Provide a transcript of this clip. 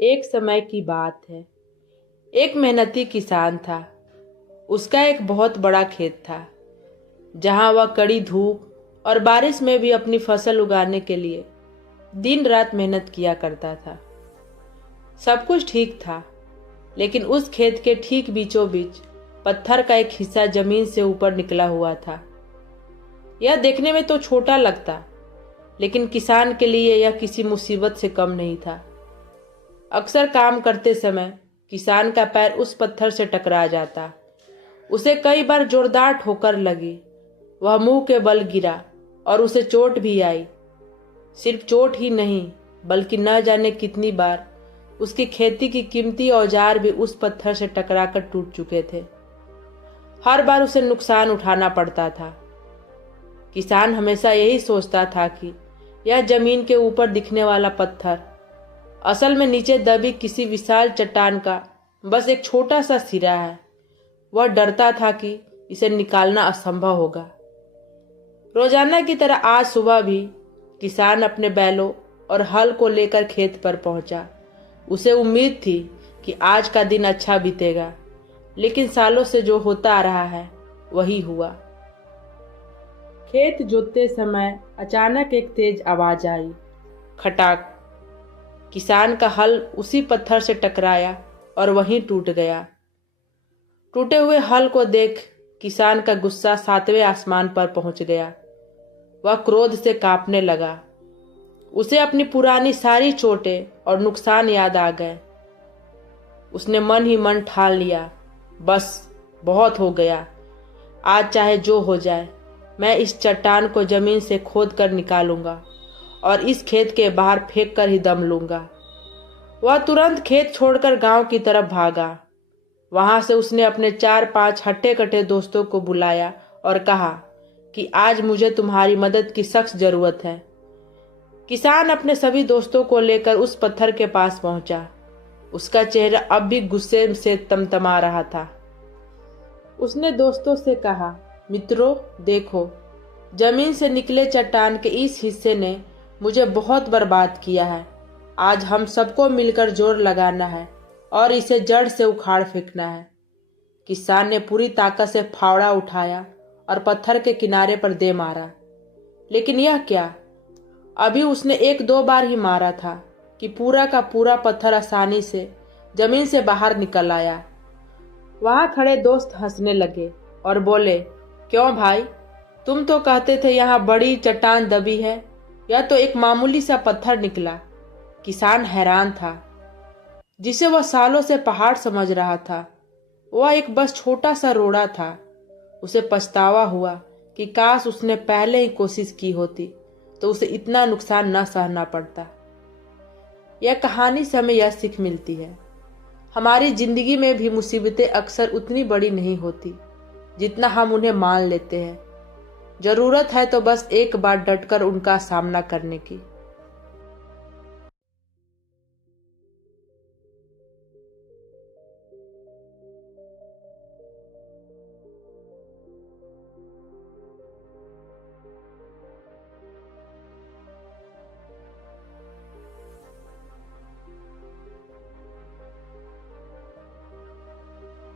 एक समय की बात है। एक मेहनती किसान था। उसका एक बहुत बड़ा खेत था, जहां वह कड़ी धूप और बारिश में भी अपनी फसल उगाने के लिए दिन रात मेहनत किया करता था। सब कुछ ठीक था, लेकिन उस खेत के ठीक बीचों बीच पत्थर का एक हिस्सा जमीन से ऊपर निकला हुआ था। यह देखने में तो छोटा लगता, लेकिन किसान के लिए यह किसी मुसीबत से कम नहीं था। अक्सर काम करते समय किसान का पैर उस पत्थर से टकरा जाता। उसे कई बार जोरदार ठोकर लगी। वह मुंह के बल गिरा और उसे चोट भी आई। सिर्फ चोट ही नहीं, बल्कि न जाने कितनी बार उसकी खेती की कीमती औजार भी उस पत्थर से टकराकर टूट चुके थे। हर बार उसे नुकसान उठाना पड़ता था। किसान हमेशा यही सोचता था कि यह जमीन के ऊपर दिखने वाला पत्थर असल में नीचे दबी किसी विशाल चट्टान का बस एक छोटा सा सिरा है। वह डरता था कि इसे निकालना असंभव होगा। रोजाना की तरह आज सुबह भी किसान अपने बैलों और हल को लेकर खेत पर पहुंचा। उसे उम्मीद थी कि आज का दिन अच्छा बीतेगा, लेकिन सालों से जो होता आ रहा है वही हुआ। खेत जोतते समय अचानक एक तेज आवाज आई, खटाक। किसान का हल उसी पत्थर से टकराया और वहीं टूट गया। टूटे हुए हल को देख किसान का गुस्सा 7वें आसमान पर पहुंच गया। वह क्रोध से कांपने लगा। उसे अपनी पुरानी सारी चोटें और नुकसान याद आ गए। उसने मन ही मन ठान लिया, बस बहुत हो गया। आज चाहे जो हो जाए, मैं इस चट्टान को जमीन से खोद कर निकालूंगा और इस खेत के बाहर फेंक कर ही दम लूंगा। वह तुरंत खेत छोड़कर गांव की तरफ भागा। वहां से उसने अपने 4-5 हट्टे कट्टे दोस्तों को बुलाया और कहा कि आज मुझे तुम्हारी मदद की सख्त जरूरत है। किसान अपने सभी दोस्तों को लेकर उस पत्थर के पास पहुंचा। उसका चेहरा अब भी गुस्से से तमतमा रहा था। उसने दोस्तों से कहा, मित्रों देखो, जमीन से निकले चट्टान के इस हिस्से ने मुझे बहुत बर्बाद किया है। आज हम सबको मिलकर जोर लगाना है और इसे जड़ से उखाड़ फेंकना है। किसान ने पूरी ताकत से फावड़ा उठाया और पत्थर के किनारे पर दे मारा। लेकिन यह क्या, अभी उसने 1-2 बार ही मारा था कि पूरा का पूरा पत्थर आसानी से जमीन से बाहर निकल आया। वहां खड़े दोस्त हंसने लगे और बोले, क्यों भाई, तुम तो कहते थे यहाँ बड़ी चट्टान दबी है, यह तो एक मामूली सा पत्थर निकला। किसान हैरान था। जिसे वह सालों से पहाड़ समझ रहा था, वह एक बस छोटा सा रोड़ा था। उसे पछतावा हुआ कि काश उसने पहले ही कोशिश की होती तो उसे इतना नुकसान न सहना पड़ता। यह कहानी से हमें यह सीख मिलती है, हमारी जिंदगी में भी मुसीबतें अक्सर उतनी बड़ी नहीं होती जितना हम उन्हें मान लेते हैं। जरूरत है तो बस एक बार डटकर उनका सामना करने की।